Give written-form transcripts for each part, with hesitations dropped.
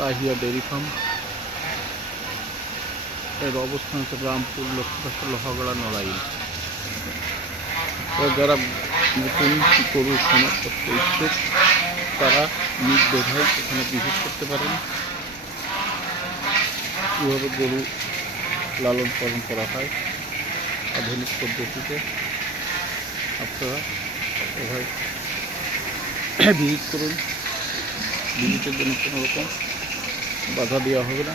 Tahiya dairy farm এর অবস্থান হচ্ছে রামপুর লক্ষ্মীপাশা লোহাগড়া নড়াইল। যারা নতুন গরু খামার করতে ইচ্ছুক তারা নির্দ্বিধায় এখানে ভিজিট করতে পারেন। কীভাবে গরু লালন পালন করা হয় আধুনিক পদ্ধতিতে আপনারা এভাবে ভিজিট করুন। ভিজিটের জন্য কোনো রকম বাধা দেওয়া হবে না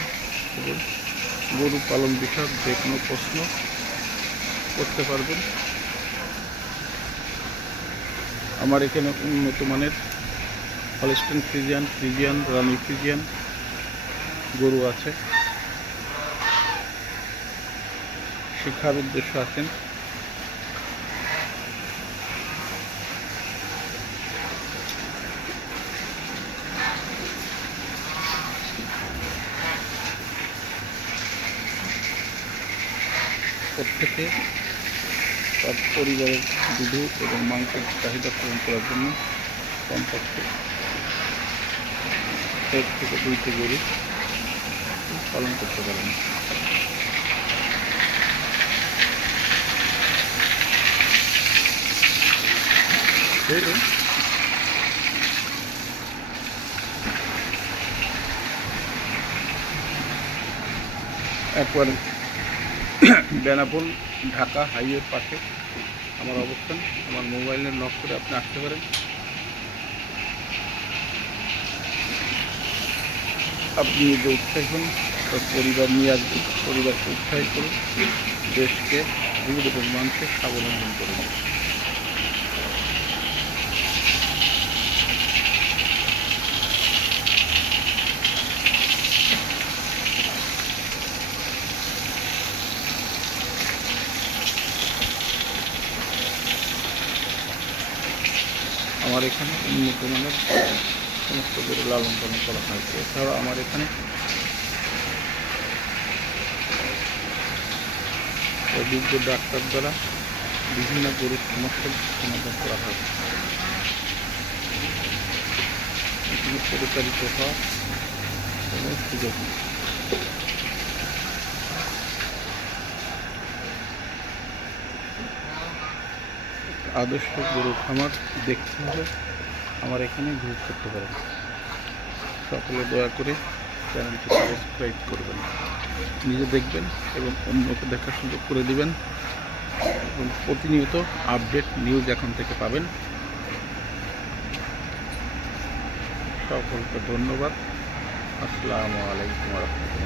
এবং গরু পালন বিষয়ক যে কোনো প্রশ্ন করতে পারবেন। আমার এখানে উন্নত মানের হলস্টাইন ফ্রিজিয়ান রানি ফ্রিজিয়ান গরু আছে। শিক্ষার উদ্দেশ্য আছেন প্রত্যেকে তার পরিবারের দুধ এবং মাংসের চাহিদা পূরণ করার জন্য কমপক্ষে 1 থেকে 2টি গরু পালন করতে পারেন। একবার বেনাপোল ঢাকা হাইওয়ের পাশে আমার অবস্থান। আমার মোবাইলে নক করে আপনি আসতে পারেন। আপনি নিজে উৎসাহী হন, তার পরিবার নিয়ে আসবেন, পরিবারকে উৎসাহিত করুন, দেশকে দুধ এবং মাংসে স্বাবলম্বন করুন। আমার এখানে উন্নত মানের সমস্ত গরু লালন পালন করা হয়। এছাড়াও আমার এখানে অভিজ্ঞ ডাক্তার দ্বারা বিভিন্ন গরুর সমস্যার সমাধান করা হয়। এখানে পরিচালিত হওয়া কোনো সুযোগ নেই। আদর্শ গরু খামার দেখতে হলে আমার এখানে ভিজিট করতে পারেন। সকলে দয়া করে চ্যানেলটি সাবস্ক্রাইব করবেন, নিজে দেখবেন এবং অন্যকে দেখার সুযোগ করে দিবেন এবং প্রতিনিয়ত আপডেট নিউজ এখান থেকে পাবেন। সকলকে ধন্যবাদ। আসসালামু আলাইকুম ওয়া রাহমাতুল্লাহ।